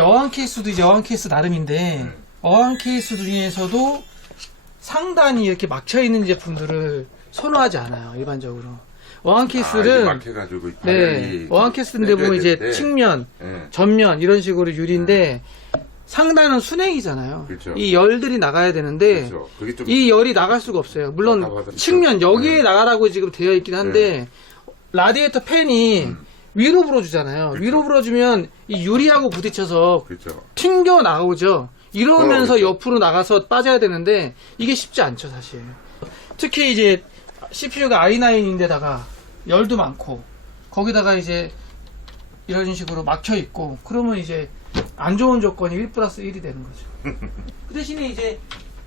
어항 케이스도 이제 어항 케이스 나름인데 어항 케이스 중에서도 상단이 이렇게 막혀 있는 제품들을 선호하지 않아요. 일반적으로 어항 케이스는 막혀가지고 네, 어항 케이스인데 보면 이제 측면, 네. 전면 이런 식으로 유리인데 상단은 순행이잖아요. 그렇죠. 이 열들이 나가야 되는데 그렇죠. 그게 좀 이 열이 나갈 수가 없어요. 물론 답답하다. 측면 여기에 네. 나가라고 지금 되어 있긴 한데 라디에이터 팬이 위로 불어주잖아요. 그렇죠. 위로 불어주면 이 유리하고 부딪혀서 그렇죠. 튕겨 나오죠. 이러면서 그렇죠. 옆으로 나가서 빠져야 되는데 이게 쉽지 않죠, 사실. 특히 이제 CPU가 i9인데다가 열도 많고 거기다가 이제 이런 식으로 막혀 있고 그러면 이제 안 좋은 조건이 1+1이 되는 거죠. 그 대신에 이제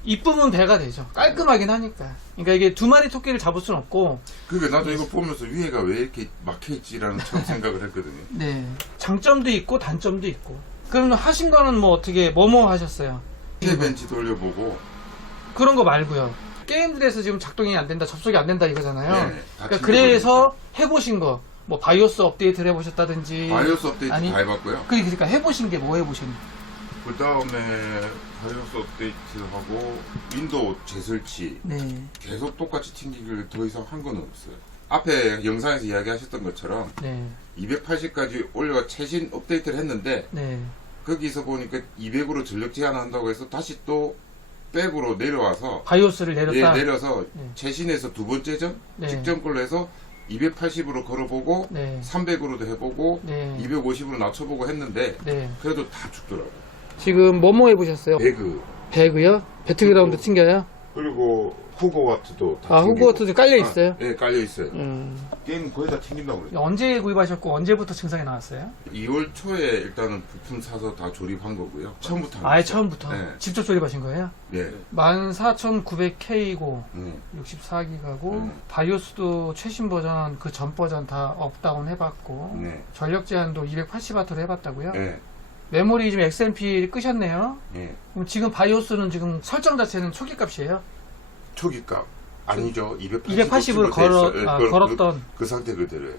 이쁨은 배가 되죠. 깔끔하긴 하니까. 그러니까 이게 두 마리 토끼를 잡을 수는 없고. 그러니까 나도 이거 보면서 위에가 왜 이렇게 막혀있지라는 처음 생각을 했거든요. 네. 장점도 있고 단점도 있고. 그럼 하신 거는 뭐 어떻게 뭐뭐 하셨어요? 벤치 돌려보고 그런 거 말고요. 게임들에서 지금 작동이 안 된다, 접속이 안 된다 이거잖아요. 네, 다 그러니까 그래서 해보신 거, 뭐 바이오스 업데이트를 해보셨다든지. 바이오스 업데이트 아니, 다 해봤고요. 그러니까 해보신 게 뭐 해보셨나요? 그 다음에 바이오스 업데이트하고 윈도우 재설치 네. 계속 똑같이 튕기길 더 이상 한 건 없어요. 앞에 영상에서 이야기하셨던 것처럼 네. 280까지 올려 최신 업데이트를 했는데 네. 거기서 보니까 200으로 전력 제한한다고 해서 다시 또 백으로 내려와서 바이오스를 내렸다. 내려서 네. 최신에서 두 번째 전 네. 직전 걸로 해서 280으로 걸어보고 네. 300으로도 해보고 네. 250으로 낮춰보고 했는데 네. 그래도 다 죽더라고요. 지금 뭐뭐 해보셨어요? 배그 배그요? 배틀그라운드 튕겨요? 그리고 후고와트도 다 아, 튕기고. 후그워트도 깔려 있어요? 네, 깔려 있어요. 음. 게임 거의 다 튕긴다고 그래요. 언제 구입하셨고 언제부터 증상이 나왔어요? 2월 초에 일단은 부품 사서 다 조립한 거고요. 처음부터 한 아예 거죠. 처음부터 네. 직접 조립하신 거예요? 네. 14900K고 네. 64기가고 바이오스도 최신 버전 그 전 버전 다 업다운 해봤고 네. 전력 제한도 280W로 해봤다고요? 네. 메모리 지금 XMP 끄셨네요. 네. 그럼 지금 바이오스는 지금 설정 자체는 초기 값이에요? 초기값 아니죠. 280으로 걸었던 그 상태 그대로예요.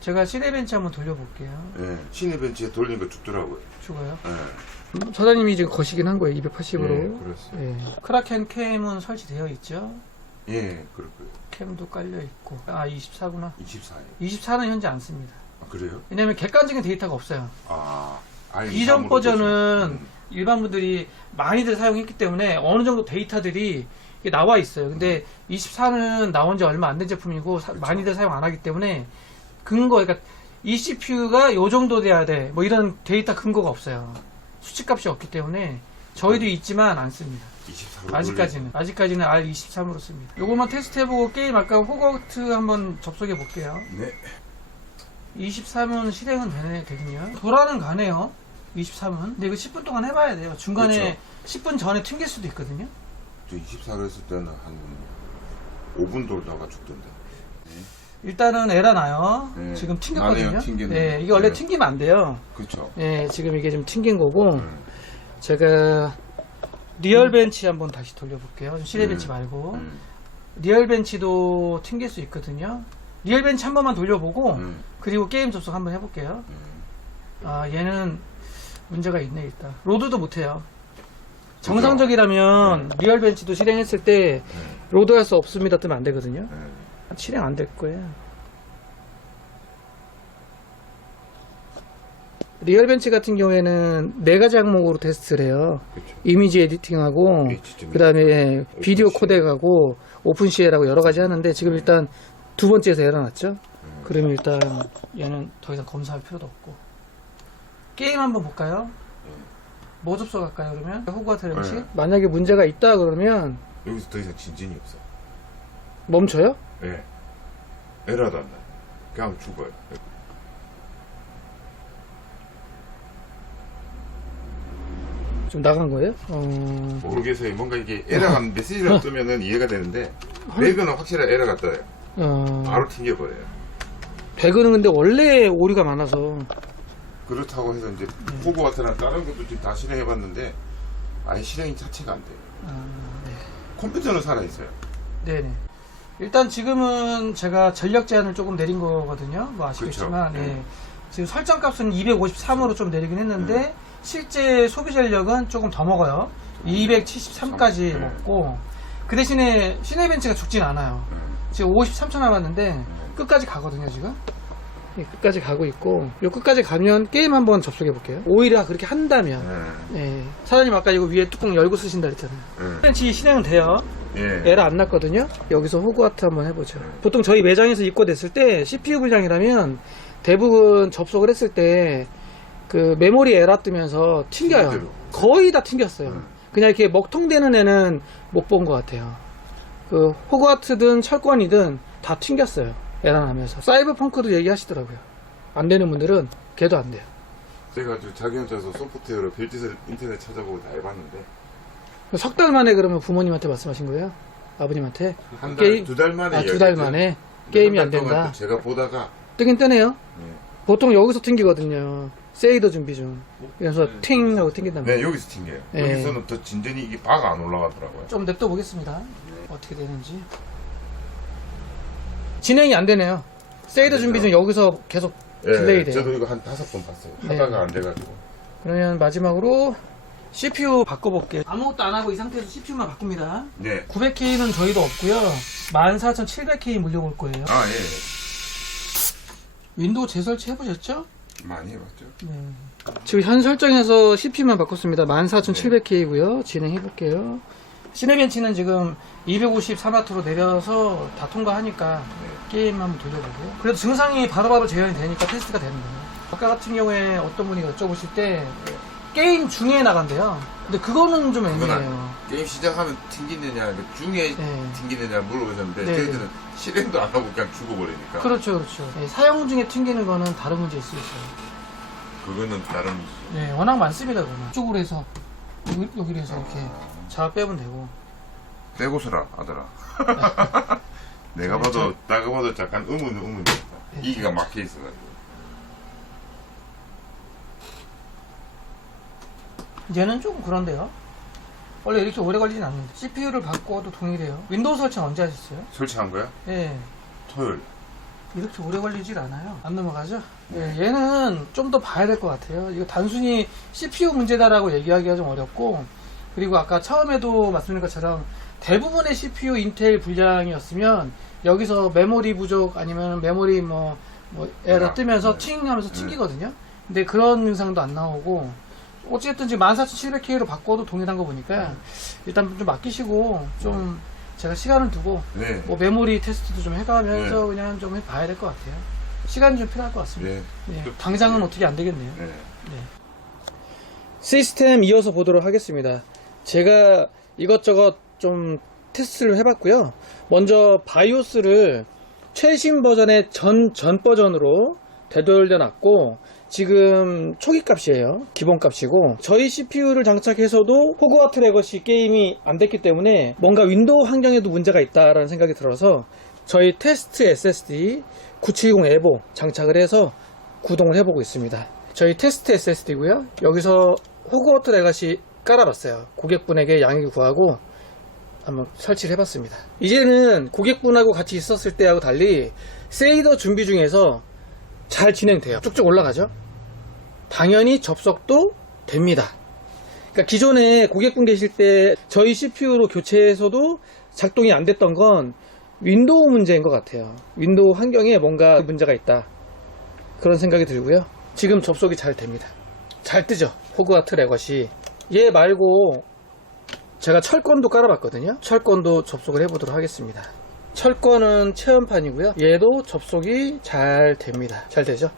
제가 시네벤치 한번 돌려볼게요. 네. 시네벤치에 돌리니까 죽더라고요. 죽어요? 네. 사장님이 지금 거시긴 한 거예요. 280으로. 네, 그렇어요. 크라켄 캠은 설치되어 있죠. 예, 그렇고요. 캠도 깔려 있고. 아, 24구나. 24예요. 24는 현재 안 씁니다. 아, 그래요? 왜냐면 객관적인 데이터가 없어요. 아, 이전 버전은 일반 분들이 많이들 사용했기 때문에 어느 정도 데이터들이 이게 나와 있어요. 근데 24는 나온 지 얼마 안 된 제품이고 많이들 사용 안 하기 때문에 근거, 그러니까 이 CPU가 요 정도 돼야 돼. 뭐 이런 데이터 근거가 없어요. 수치값이 없기 때문에 저희도 있지만 안 씁니다. 24로 아직까지는 R23으로 씁니다. 요거만 테스트해보고 게임 아까 호거트 한번 접속해 볼게요. 네. 23은 실행은 되거든요. 돌아는 가네요. 23은. 근데 이거 10분 동안 해봐야 돼요. 중간에 그렇죠. 10분 전에 튕길 수도 있거든요. 저 24로 했을 때는 한 5분 돌다가 죽던데. 일단은 에러 나요. 네. 지금 튕겼거든요. 나네요, 튕겼네. 네, 이게 원래 네. 튕기면 안 돼요. 그렇죠. 네, 지금 이게 좀 튕긴 거고 제가 리얼벤치 한번 다시 돌려볼게요. 시네벤치 말고 리얼벤치도 튕길 수 있거든요. 리얼벤치 한 번만 돌려보고 그리고 게임 접속 한번 해볼게요. 아, 얘는 문제가 있네. 일단 로드도 못해요. 정상적이라면 리얼벤치도 실행했을 때 로드할 수 없습니다 뜨면 안 되거든요. 실행 안 될 거예요. 리얼벤치 같은 경우에는 4가지 항목으로 테스트를 해요. 그렇죠. 이미지 에디팅하고 그 다음에 비디오 코덱하고 오픈CL하고 여러가지 하는데 지금 일단 두 번째에서 에러 났죠. 그러면 일단 얘는 더 이상 검사할 필요도 없고 게임 한번 볼까요? 뭐 접속할까요 그러면? 호그와트 렌치? 네. 만약에 문제가 있다 그러면 여기서 더 이상 진전이 없어. 멈춰요? 예. 에러도 안 나. 그냥 죽어요. 좀 나간 거예요? 모르겠어요. 뭔가 이게 에러가 메시지가 뜨면은 이해가 되는데 배그는 확실한 에러가 떠요. 바로 튕겨버려요. 배그는 근데 원래 오류가 많아서 그렇다고 해서 이제 호그와트나 다른 것도 지금 다 실행해봤는데 아예 실행이 자체가 안 돼요. 컴퓨터는 살아있어요. 네네. 일단 지금은 제가 전력 제한을 조금 내린 거거든요. 뭐 아시겠지만 그렇죠. 지금 설정 값은 253으로 좀 내리긴 했는데 실제 소비 전력은 조금 더 먹어요. 273까지 네. 먹고, 그 대신에 시내벤츠가 죽진 않아요. 지금 53초 남았는데 끝까지 가거든요 지금. 예, 끝까지 가고 있고, 요 끝까지 가면 게임 한번 접속해 볼게요. 오히려 그렇게 한다면, 예, 사장님 아까 이거 위에 뚜껑 열고 쓰신다 그랬잖아요. 벤치 실행은 돼요. 예. 에러 안 났거든요. 여기서 호그와트 한번 해보죠. 보통 저희 매장에서 입고됐을 때 CPU 불량이라면 대부분 접속을 했을 때 그 메모리 에러 뜨면서 튕겨요. 튕기대로. 거의 다 튕겼어요. 그냥 이렇게 먹통되는 애는 못 본 것 같아요. 그 호그와트든 철권이든 다 튕겼어요. 에러 나면서. 사이버펑크도 얘기하시더라고요. 안 되는 분들은 걔도 안 돼요. 제가 자기 혼자서 소프트웨어로 별짓을 인터넷 찾아보고 다 해봤는데 석 달 만에 그러면 부모님한테 말씀하신 거예요? 아버님한테? 한 달, 두 달 만에. 아, 두 달 만에 게임이 안 된다. 제가 보다가 뜨긴 뜨네요. 네. 보통 여기서 튕기거든요. 세이더 준비 중. 그래서 팅 하고 튕긴단 말이에요. 네, 여기서 튕겨요. 네. 여기서는 더 진전이 이게 바가 안 올라가더라고요. 좀 냅둬 보겠습니다. 어떻게 되는지. 진행이 안 되네요. 세이더 준비 중 여기서 계속 딜레이 돼요. 저도 이거 한 5번 봤어요. 네. 하다가 안 돼가지고. 그러면 마지막으로 CPU 바꿔볼게요. 아무것도 안 하고 이 상태에서 CPU만 바꿉니다. 네. 900K는 저희도 없고요. 14700K 물려볼 거예요. 아, 예. 윈도우 재설치 해보셨죠? 많이 해봤죠. 네. 지금 현 설정에서 CPU만 바꿨습니다. 14700K고요. 진행해볼게요. 시네벤치는 지금 253W로 내려서 다 통과하니까 게임 한번 돌려보고요. 그래도 증상이 바로바로 재현이 되니까 테스트가 되는 거예요. 아까 같은 경우에 어떤 분이 여쭤보실 때 게임 중에 나간대요. 근데 그거는 좀 애매해요. 게임 시작하면 튕기느냐, 그 중에 네. 튕기느냐 물어보셨는데 네, 저희들은 실행도 안 하고 그냥 죽어버리니까. 그렇죠, 그렇죠. 네, 사용 중에 튕기는 거는 다른 문제 있을 수 있어요. 그거는 다른 문제죠. 네, 워낙 많습니다, 그거는. 이쪽으로 해서, 여기로 해서 이렇게 잡아 빼면 되고. 떼고 서라, 아들아. 내가 봐도, 내가 봐도 약간 의문이 있다. 네. 이기가 막혀 있어가지고. 얘는 좀 그런데요. 원래 이렇게 오래 걸리진 않는데. CPU를 바꿔도 동일해요. 윈도우 설치는 언제 하셨어요? 설치한 거야? 네. 토요일. 이렇게 오래 걸리질 않아요. 안 넘어가죠? 네, 얘는 좀 더 봐야 될 것 같아요. 이거 단순히 CPU 문제다라고 얘기하기가 좀 어렵고, 그리고 아까 처음에도 말씀드린 것처럼 대부분의 CPU 인텔 불량이었으면 여기서 메모리 부족 아니면 메모리 뭐 에러 뜨면서 팅 하면서 튕기거든요. 근데 그런 증상도 안 나오고, 어쨌든 지금 14700K로 바꿔도 동일한 거 보니까 일단 좀 맡기시고 좀 제가 시간을 두고 네. 뭐 메모리 테스트도 좀 해가면서 네. 그냥 좀 해봐야 될 것 같아요. 시간이 좀 필요할 것 같습니다. 네. 네, 당장은 어떻게 안 되겠네요. 네. 시스템 이어서 보도록 하겠습니다. 제가 이것저것 좀 테스트를 해봤고요. 먼저 바이오스를 최신 버전의 전 버전으로 되돌려 놨고, 지금 초기 값이에요. 기본 값이고, 저희 CPU를 장착해서도 호그와트 레거시 게임이 안 됐기 때문에 뭔가 윈도우 환경에도 문제가 있다라는 생각이 들어서 저희 테스트 SSD 970 에보 장착을 해서 구동을 해보고 있습니다. 저희 테스트 SSD고요. 여기서 호그와트 레거시 깔아봤어요. 고객분에게 양해 구하고 한번 설치를 해봤습니다. 이제는 고객분하고 같이 있었을 때하고 달리 세이더 준비 중에서 잘 진행돼요. 쭉쭉 올라가죠. 당연히 접속도 됩니다. 그러니까 기존에 고객분 계실 때 저희 CPU로 교체해서도 작동이 안 됐던 건 윈도우 문제인 것 같아요. 윈도우 환경에 뭔가 문제가 있다, 그런 생각이 들고요. 지금 접속이 잘 됩니다. 잘 뜨죠. 호그와트 레거시. 얘 말고 제가 철권도 깔아봤거든요. 철권도 접속을 해보도록 하겠습니다. 철권은 체험판이고요. 얘도 접속이 잘 됩니다. 잘 되죠.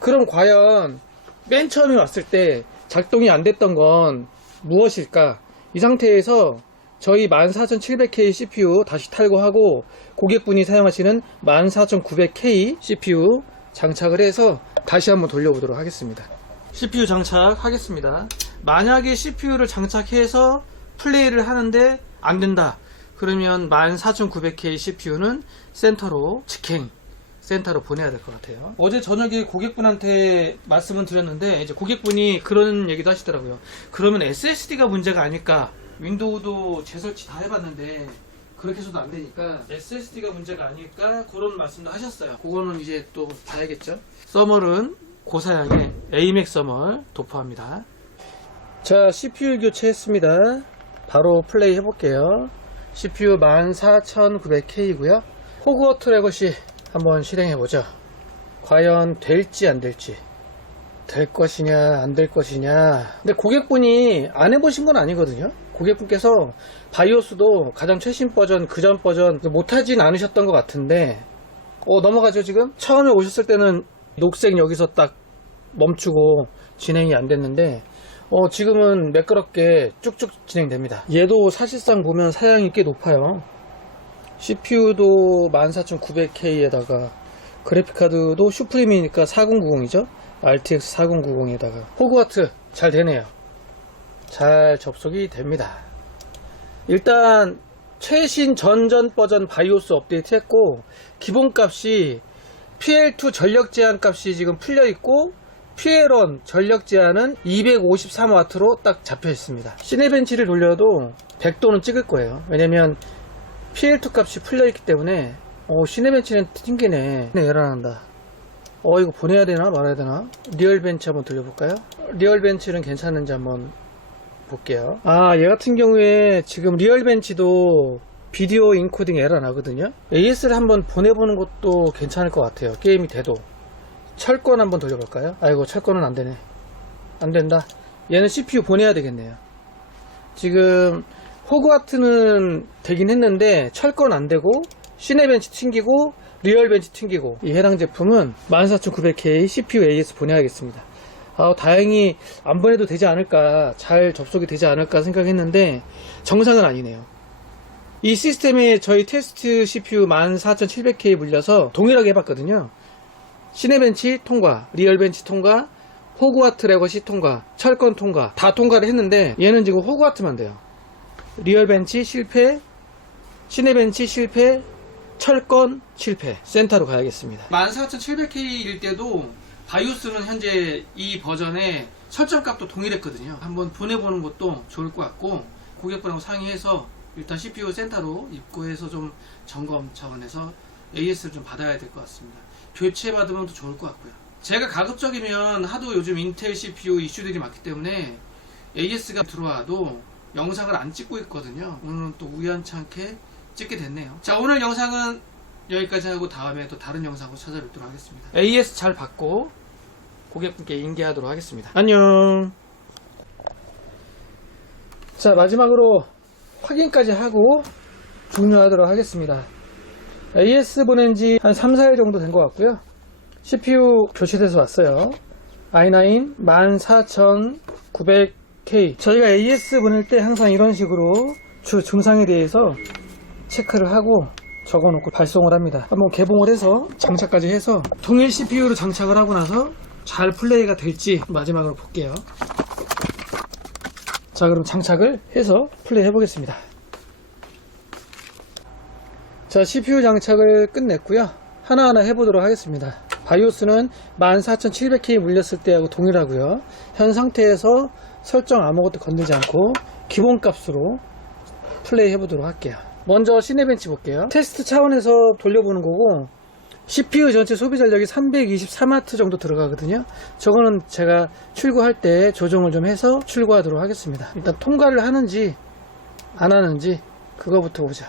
그럼 과연 맨 처음에 왔을 때 작동이 안 됐던 건 무엇일까? 이 상태에서 저희 14700K CPU 다시 탈거하고 고객분이 사용하시는 14900K CPU 장착을 해서 다시 한번 돌려보도록 하겠습니다. CPU 장착하겠습니다. 만약에 CPU를 장착해서 플레이를 하는데 안 된다, 그러면 14900K CPU는 센터로 직행, 센터로 보내야 될 것 같아요. 어제 저녁에 고객분한테 말씀을 드렸는데 이제 고객분이 그런 얘기도 하시더라고요. 그러면 SSD가 문제가 아닐까? 윈도우도 재설치 다 해봤는데 그렇게 해서도 안 되니까 SSD가 문제가 아닐까? 그런 말씀도 하셨어요. 그거는 이제 또 봐야겠죠. 서멀은 고사양의 AMAX 서멀 도포합니다. 자, CPU 교체했습니다. 바로 플레이 해볼게요. CPU 14900K고요. 호그워트 레거시 한번 실행해보죠. 과연 될지 안 될지, 될 것이냐 안 될 것이냐. 근데 고객분이 안 해보신 건 아니거든요. 고객분께서 바이오스도 가장 최신 버전, 그전 버전 못하진 않으셨던 것 같은데 넘어가죠. 지금 처음에 오셨을 때는 녹색 여기서 딱 멈추고 진행이 안 됐는데 지금은 매끄럽게 쭉쭉 진행됩니다. 얘도 사실상 보면 사양이 꽤 높아요. CPU도 14900K에다가 그래픽카드도 슈프림이니까 4090이죠. RTX 4090에다가 호그와트 잘 되네요. 잘 접속이 됩니다. 일단 최신 전전 버전 바이오스 업데이트 했고, 기본값이 PL2 전력 제한 값이 지금 풀려 있고, PL1 전력 제한은 253W로 딱 잡혀 있습니다. 시네벤치를 돌려도 100도는 찍을 거예요. 왜냐면 PL2 값이 풀려 있기 때문에 시네벤치는 튕기네. 에러난다. 이거 보내야 되나 말아야 되나? 리얼벤치 한번 돌려볼까요? 리얼벤치는 괜찮은지 한번 볼게요. 얘 같은 경우에 지금 리얼벤치도 비디오 인코딩 에러 나거든요. AS를 한번 보내보는 것도 괜찮을 것 같아요. 게임이 돼도. 철권 한번 돌려볼까요? 아이고, 철권은 안되네. 안된다. 얘는 CPU 보내야 되겠네요. 지금 호그와트는 되긴 했는데 철권 안되고 시네벤치 튕기고 리얼벤치 튕기고, 이 해당 제품은 14900K CPU AS 보내야겠습니다. 다행히 안 보내도 되지 않을까, 잘 접속이 되지 않을까 생각했는데 정상은 아니네요. 이 시스템에 저희 테스트 CPU 14700K 물려서 동일하게 해봤거든요. 시네벤치 통과, 리얼벤치 통과, 호그와트 레거시 통과, 철권 통과 다 통과를 했는데 얘는 지금 호그와트만 돼요. 리얼벤치 실패, 시네벤치 실패, 철권 실패. 센터로 가야겠습니다. 14700K일 때도 바이오스는 현재 이 버전의 설정값도 동일했거든요. 한번 보내보는 것도 좋을 것 같고, 고객분하고 상의해서 일단 CPU 센터로 입고해서 좀 점검 차원에서 AS를 좀 받아야 될 것 같습니다. 교체 받으면 더 좋을 것 같고요. 제가 가급적이면 하도 요즘 인텔 CPU 이슈들이 많기 때문에 AS가 들어와도 영상을 안 찍고 있거든요. 오늘은 또 우연찮게 찍게 됐네요. 자, 오늘 영상은 여기까지 하고 다음에 또 다른 영상으로 찾아뵙도록 하겠습니다. AS 잘 받고 고객분께 인계하도록 하겠습니다. 안녕. 자, 마지막으로 확인까지 하고 종료하도록 하겠습니다. AS 보낸 지 한 3, 4일 정도 된 것 같고요. CPU 교체돼서 왔어요. i9 14900K. 저희가 AS 보낼 때 항상 이런 식으로 주 증상에 대해서 체크를 하고 적어놓고 발송을 합니다. 한번 개봉을 해서 장착까지 해서 동일 CPU로 장착을 하고 나서 잘 플레이가 될지 마지막으로 볼게요. 자, 그럼 장착을 해서 플레이 해보겠습니다. 자, CPU 장착을 끝냈고요. 하나하나 해보도록 하겠습니다. 바이오스는 14700K 물렸을 때하고 동일하고요. 현 상태에서 설정 아무것도 건들지 않고 기본값으로 플레이 해보도록 할게요. 먼저 시네벤치 볼게요. 테스트 차원에서 돌려보는 거고, CPU 전체 소비 전력이 323W 정도 들어가거든요. 저거는 제가 출고할 때 조정을 좀 해서 출고하도록 하겠습니다. 일단 통과를 하는지 안 하는지 그거부터 보자.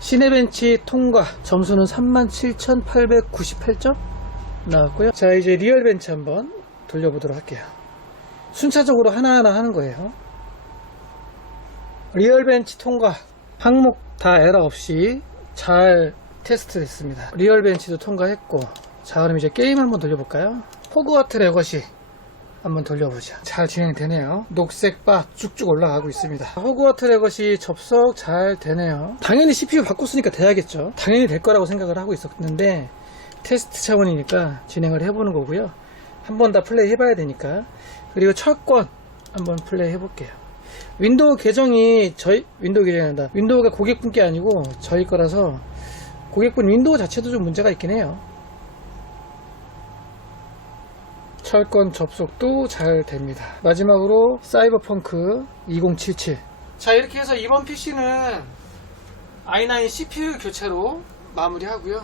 시네벤치 통과 점수는 37,898점 나왔고요. 자, 이제 리얼벤치 한번 돌려보도록 할게요. 순차적으로 하나하나 하는 거예요. 리얼벤치 통과, 항목 다 에러 없이 잘 테스트 됐습니다. 리얼벤치도 통과했고, 자, 그럼 이제 게임 한번 돌려볼까요? 호그와트 레거시 한번 돌려보자. 잘 진행되네요. 녹색 바 쭉쭉 올라가고 있습니다. 호그와트 레거시 접속 잘 되네요. 당연히 CPU 바꿨으니까 돼야겠죠. 당연히 될 거라고 생각을 하고 있었는데 테스트 차원이니까 진행을 해보는 거고요. 한 번 다 플레이 해봐야 되니까. 그리고 철권 한번 플레이 해볼게요. 윈도우 계정이 윈도우가 고객분께 아니고 저희 거라서 고객분 윈도우 자체도 좀 문제가 있긴 해요. 철권 접속도 잘 됩니다. 마지막으로 사이버펑크 2077. 자, 이렇게 해서 이번 PC는 i9 CPU 교체로 마무리하고요.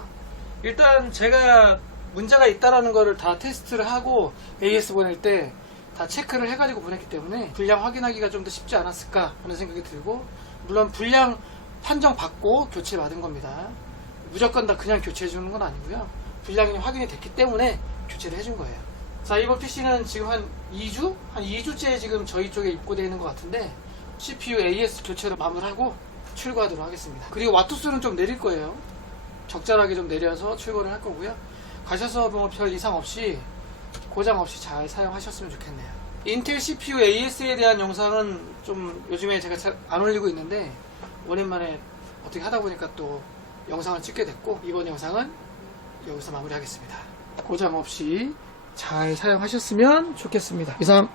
일단 제가 문제가 있다라는 거를 다 테스트를 하고 AS 보낼 때 다 체크를 해가지고 보냈기 때문에 불량 확인하기가 좀 더 쉽지 않았을까 하는 생각이 들고, 물론 불량 판정 받고 교체 받은 겁니다. 무조건 다 그냥 교체해 주는 건 아니고요. 불량이 확인이 됐기 때문에 교체를 해준 거예요. 자, 이번 PC는 지금 한 2주째 지금 저희 쪽에 입고되어 있는 것 같은데, CPU AS 교체로 마무리하고 출고하도록 하겠습니다. 그리고 와트수는 좀 내릴 거예요. 적절하게 좀 내려서 출고를 할 거고요. 가셔서 뭐 별 이상 없이, 고장 없이 잘 사용하셨으면 좋겠네요. 인텔 CPU AS에 대한 영상은 좀 요즘에 제가 잘 안 올리고 있는데, 오랜만에 어떻게 하다 보니까 또 영상을 찍게 됐고, 이번 영상은 여기서 마무리하겠습니다. 고장 없이 잘 사용하셨으면 좋겠습니다. 이상